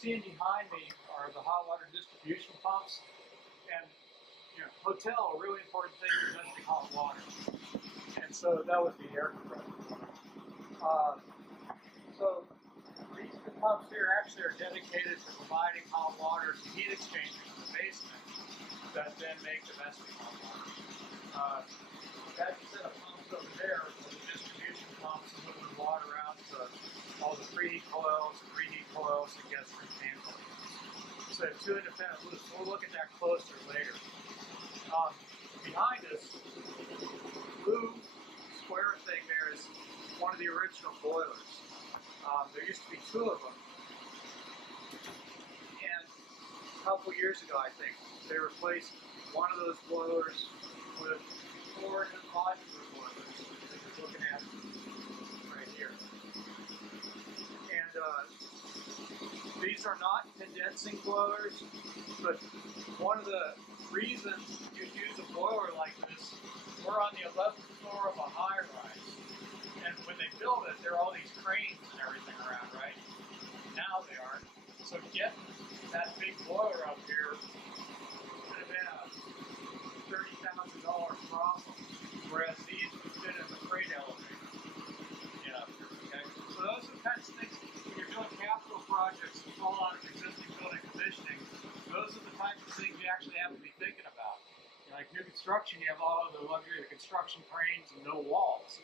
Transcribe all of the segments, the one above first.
seeing behind me are the hot water distribution pumps. And hotel, a really important thing is domestic hot water. And so that was the air compressor. So these pumps here actually are dedicated to providing hot water to heat exchangers in the basement that then make domestic hot water. That set of pumps over there are the distribution pumps moving the water out to all the preheat coils, and guest room fan coils. So they have two independent loops. We'll look at that closer later. Behind us, blue square thing there is one of the original boilers. There used to be two of them. And a couple years ago, I think, they replaced one of those boilers with four new modular boilers that you're looking at right here. And these are not condensing boilers, but one of the reasons you use a boiler like this, we're on the 11th floor of a high-rise. And when they build it, there are all these cranes and everything around, right? Now they aren't. So getting that big boiler up here would have been a $30,000 problem, whereas these would fit in the freight elevator. Okay? So those are the kinds of things, when you're doing capital projects that fall out of existing building conditioning, those are the types of things you actually have to be thinking about. Like new construction, you have all of the luxury of the construction cranes and no walls.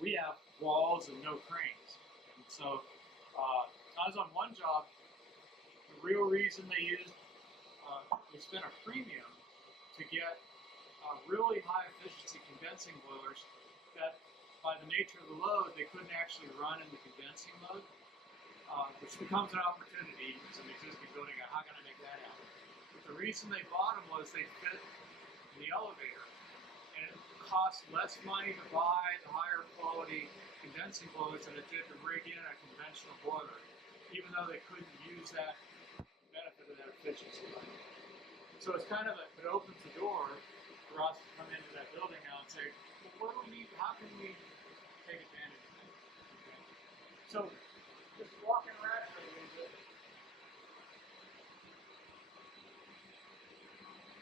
We have walls and no cranes. And so I was on one job, the real reason they spent a premium to get really high efficiency condensing boilers that by the nature of the load, they couldn't actually run in the condensing mode, which becomes an opportunity as an existing building. How can I make that happen? But the reason they bought them was they fit in the elevator. And it cost less money to buy the higher quality condensing boilers than it did to rig in a conventional boiler, even though they couldn't use that benefit of that efficiency. So it's kind of it opens the door for us to come into that building now and say, well, what do we need? How can we take advantage of that? Okay. So just walking around here a little bit.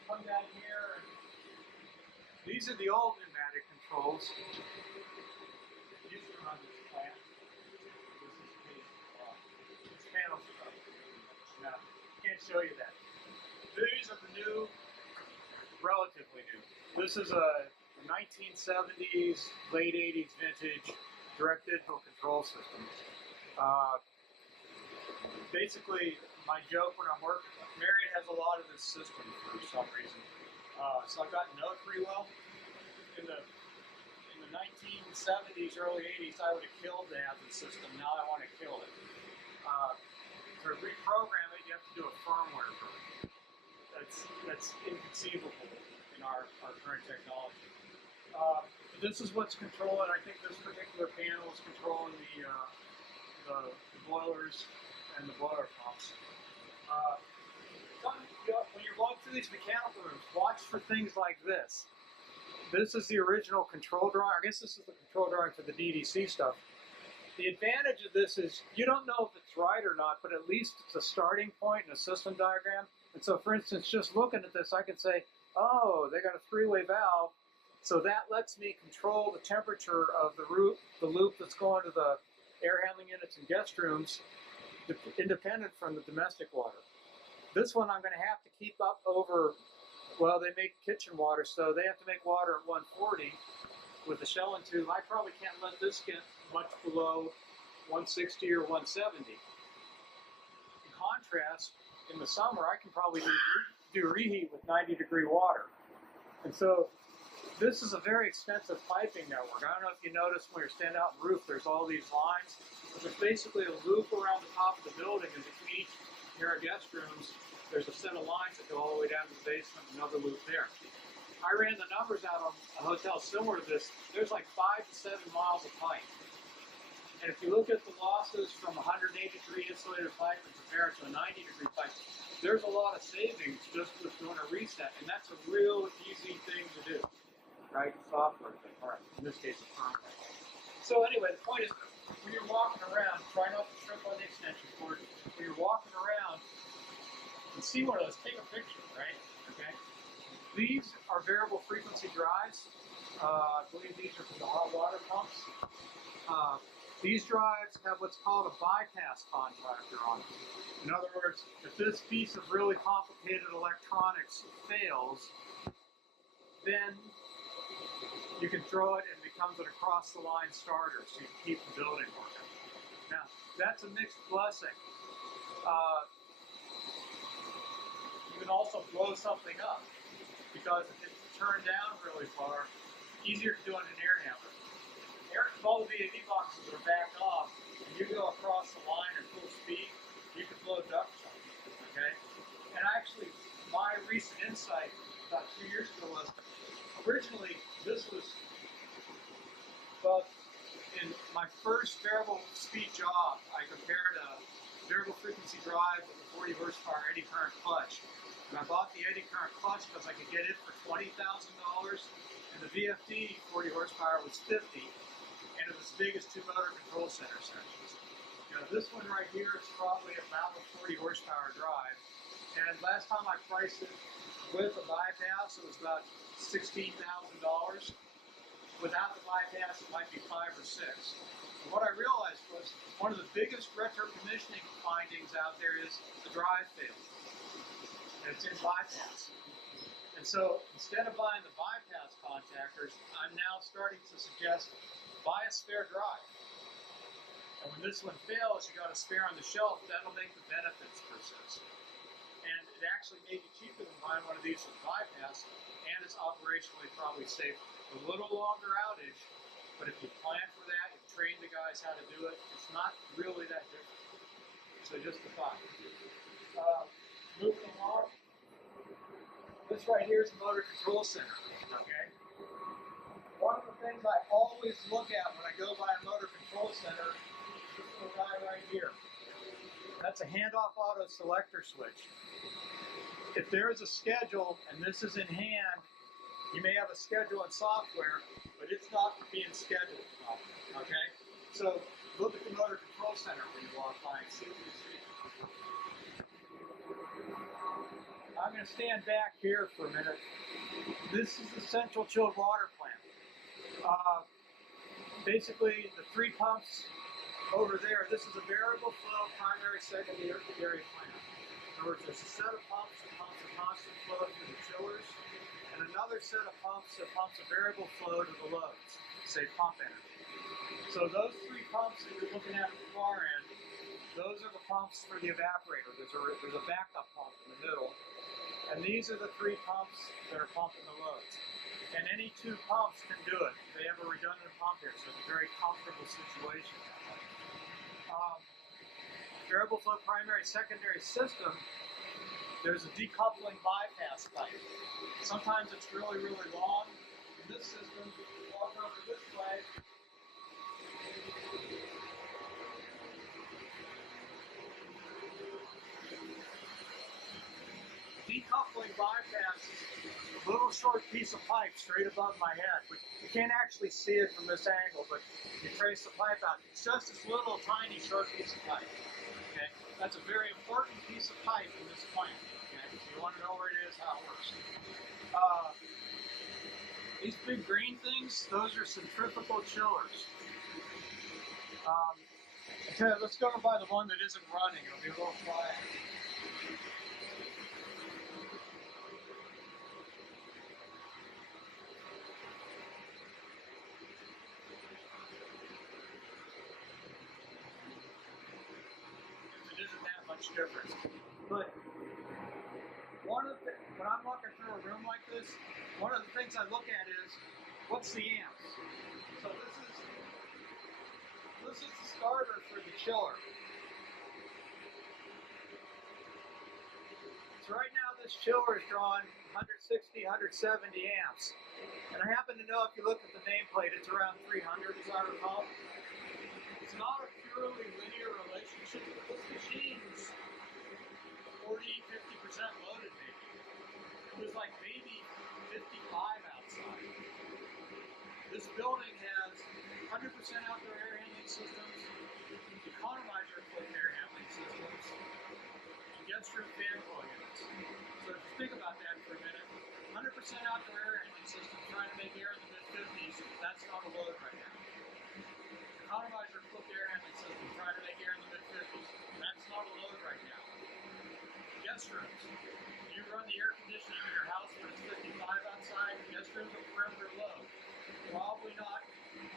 Come down here. These are the old pneumatic controls. Used to run this plant. This panel stuff. No, can't show you that. These are the new, relatively new. This is a 1970s, late 80s vintage direct digital control system. Basically, my joke when I'm working, Marriott has a lot of this system for some reason. So I've gotten to know it pretty well. In the 1970s, early 80s, I would have killed the Amazon system. Now I want to kill it. To reprogram it, you have to do a firmware version. That's inconceivable in our current technology. This is what's controlling. I think this particular panel is controlling the boilers and the boiler pumps. When you're going through these mechanical rooms, watch for things like this. This is the original control drawing. I guess this is the control drawing for the DDC stuff. The advantage of this is you don't know if it's right or not, but at least it's a starting point in a system diagram. And so, for instance, just looking at this, I can say, oh, they got a three-way valve. So that lets me control the temperature of the loop that's going to the air handling units and guest rooms, independent from the domestic water. This one I'm going to have to keep up over, well, they make kitchen water, so they have to make water at 140 with the Shellen tube. I probably can't let this get much below 160 or 170. In contrast, in the summer, I can probably do reheat with 90-degree water. And so this is a very expensive piping network. I don't know if you noticed when you're standing out on the roof, there's all these lines. There's basically a loop around the top of the building, and between each pair of guest rooms, there's a set of lines that go all the way down to the basement, another loop there. I ran the numbers out on a hotel similar to this. There's like 5 to 7 miles of pipe. And if you look at the losses from 180-degree insulated pipe and compare it to a 90-degree pipe, there's a lot of savings just with doing a reset. And that's a real easy thing to do, right? Software thing, or in this case, a firmware. So anyway, the point is, when you're walking around, try not to trip on the extension cord. When you're walking around, see one of those, take a picture, right? Okay. These are variable frequency drives. I believe these are from the hot water pumps. These drives have what's called a bypass contactor on them. In other words, if this piece of really complicated electronics fails, then you can throw it and it becomes an across-the-line starter, so you can keep the building working. Now, that's a mixed blessing. You can also blow something up, because if it's turned down really far, easier to do on an air hammer. If all the VAV boxes are backed off, and you go across the line at full speed, you can blow ducts up, okay? And actually, my recent insight about 2 years ago was, originally, this was, well, in my first variable speed job, I compared a variable frequency drive with a 40 horsepower eddy current clutch. And I bought the eddy current clutch because I could get it for $20,000, and the VFD 40 horsepower was 50, and it was as big as 2 motor control center sections. You know, this one right here is probably about a 40 horsepower drive, and last time I priced it with a bypass, it was about $16,000. Without the bypass, it might be 5 or 6. And what I realized was one of the biggest retro-commissioning findings out there is the drive failed. And it's in bypass. And so instead of buying the bypass contactors, I'm now starting to suggest buy a spare drive. And when this one fails, you got a spare on the shelf, that'll make the benefits persist. And it actually may be cheaper than buying one of these with bypass, and it's operationally probably safer. A little longer outage, but if you plan for that, you train the guys how to do it, it's not really that different. So just a thought. Moving along, this right here is the motor control center, okay? One of the things I always look at when I go by a motor control center is this little guy right here. That's a handoff auto selector switch. If there's a schedule and this is in hand, you may have a schedule in software, but it's not being scheduled, okay? So look at the motor control center when you walk by and see what you see. I'm going to stand back here for a minute. This is the central chilled water plant. Basically, the 3 pumps over there, this is a variable flow primary secondary plant. In other words, there's a set of pumps that pumps a constant flow through the chillers, and another set of pumps that pumps a variable flow to the loads, say pump energy. So those 3 pumps that you're looking at the far end, those are the pumps for the evaporator. There's a backup pump in the middle, and these are the 3 pumps that are pumping the loads. And any 2 pumps can do it. They have a redundant pump here, so it's a very comfortable situation. Variable flow primary secondary system, there's a decoupling bypass pipe. Sometimes it's really, really long. In this system, you walk over this way. Decoupling bypass is a little short piece of pipe straight above my head. You can't actually see it from this angle, but you trace the pipe out. It's just this little tiny short piece of pipe. Okay, that's a very important piece of pipe in this plant. Okay, so you want to know where it is, how it works. These big green things, those are centrifugal chillers. Okay, let's go by the one that isn't running. It'll be a little quiet. It isn't that much difference. But when I'm walking through a room like this, one of the things I look at is, what's the amps? So this is the starter for the chiller. So right now this chiller is drawing 160, 170 amps. And I happen to know if you look at the nameplate, it's around 300 as I recall. It's not a purely linear relationship, but this machine's 40, 50% loaded maybe. It was like maybe 55 outside. This building has 100% outdoor air handling systems, economizer equipped air handling systems. And jet stream fan coil units. So if you think about that for a minute, 100% outdoor air handling system trying to make air in the mid-50s, that's not a load right now. Economizer equipped air handling system trying to make air in the mid-50s, that's not a load right now. Guest rooms. You run the air conditioning in your house when it's 55 outside, guest rooms are perimeter load. Probably not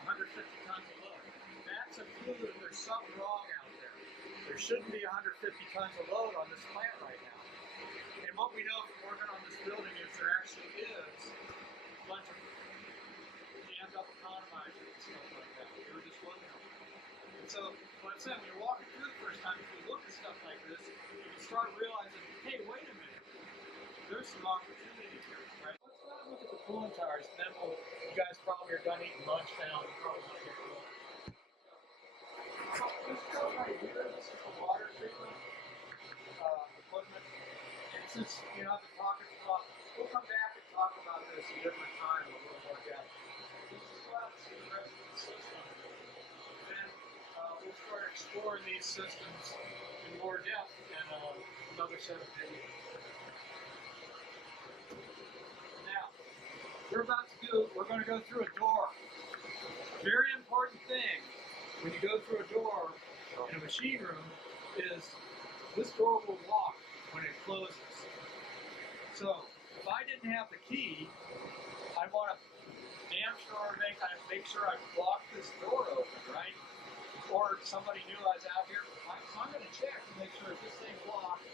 150 tons of load. That's a clue that there's something wrong out there. There shouldn't be 150 tons of load on this plant right now. And what we know from working on this building is there actually is a bunch of jammed up economizers and stuff like that. They were just looking at them. And so, what I'm saying, when you're walking through the first time, if you look at stuff like this, you can start realizing, hey, wait a minute, there's some opportunity here, right? Let's not look at the cooling towers, and then you guys probably are done eating lunch now, and probably want to get cool. So, this stuff right here, this is the water treatment equipment. And since, I've been talking about, we'll come back and talk about this a different time, a little more depth. Let's just go out and see the rest of the system. Then we'll start exploring these systems in more depth in another set of videos. Now, we're going to go through a door. A very important thing when you go through a door in a machine room is this door will lock when it closes. So, if I didn't have the key, I want to make sure I block this door open, right? Or somebody knew I was out here. So I'm going to check to make sure if this thing's locked,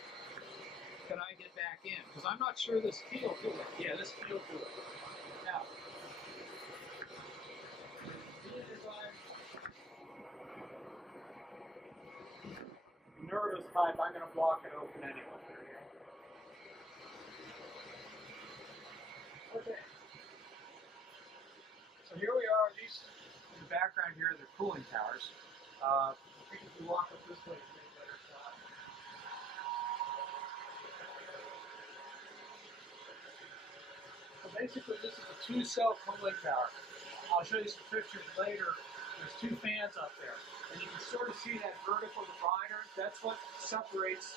can I get back in? Because I'm not sure this key will do it. Yeah, this key will do it. Now, nervous type, I'm going to block it open anyway. Okay. So here we are. These in the background here are the cooling towers. I think if we walk up this way, it's a better shot. So basically, this is a 2-cell cooling tower. I'll show you some pictures later. There's 2 fans up there. And you can sort of see that vertical divider. That's what separates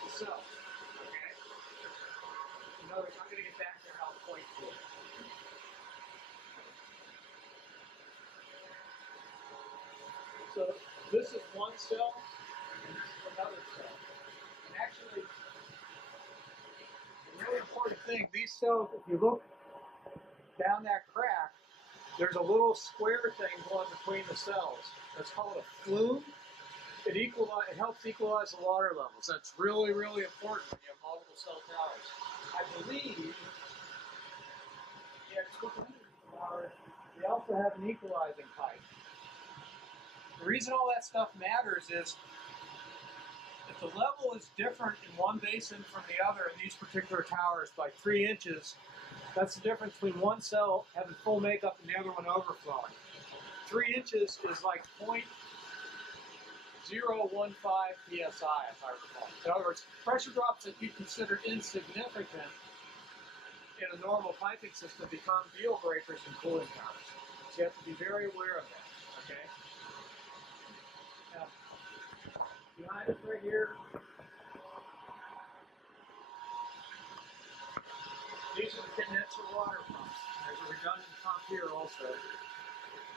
the cells. Okay? In other words, I'm going to get back there and I'll point to it. So this is one cell, and this is another cell. And actually, the really important thing, these cells, if you look down that crack, there's a little square thing going between the cells. That's called a flume. It helps equalize the water levels. That's really, really important when you have multiple cell towers. I believe, they also have an equalizing pipe. The reason all that stuff matters is if the level is different in one basin from the other in these particular towers by 3 inches, that's the difference between one cell having full makeup and the other one overflowing. 3 inches is like 0.015 psi, if I recall. In other words, pressure drops that you consider insignificant in a normal piping system become deal breakers in cooling towers. So you have to be very aware of that, okay? Now, behind us right here, these are the condenser water pumps. There's a redundant pump here also.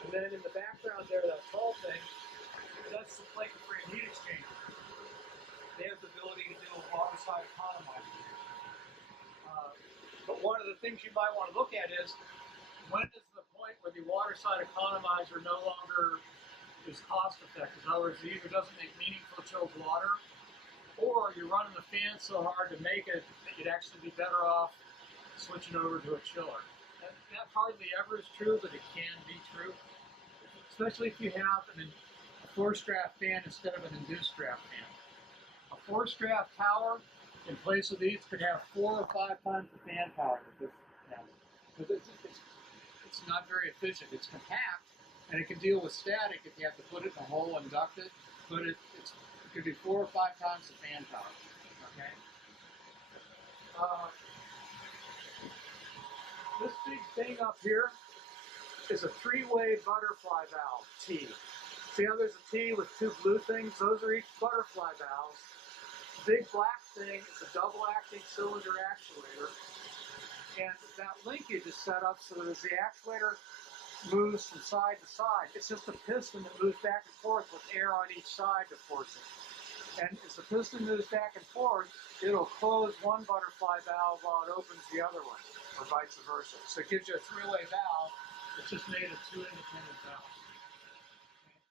And then in the background there, that tall thing, that's the plate and frame heat exchanger. They have the ability to deal with water-side economizers. But one of the things you might want to look at is, when is the point where the water-side economizer no longer is cost-effective? In other words, it either doesn't make meaningful chilled water, or you're running the fan so hard to make it that you'd actually be better off switching over to a chiller. That hardly ever is true, but it can be true. Especially if you have a forced draft fan instead of an induced draft fan. A forced draft tower in place of these could have 4 or 5 times the fan power that this has. Because it's not very efficient. It's compact, and it can deal with static if you have to put it in a hole and duct it, but it could be 4 or 5 times the fan power. Okay? This big thing up here is a 3-way butterfly valve, T. See how there's a T with 2 blue things? Those are each butterfly valves big black thing is a double-acting cylinder actuator, and that linkage is set up so that as the actuator moves from side to side, it's just a piston that moves back and forth with air on each side to force it. And as the piston moves back and forth, it'll close one butterfly valve while it opens the other one, or vice versa. So it gives you a three-way valve. It's just made of two independent valves.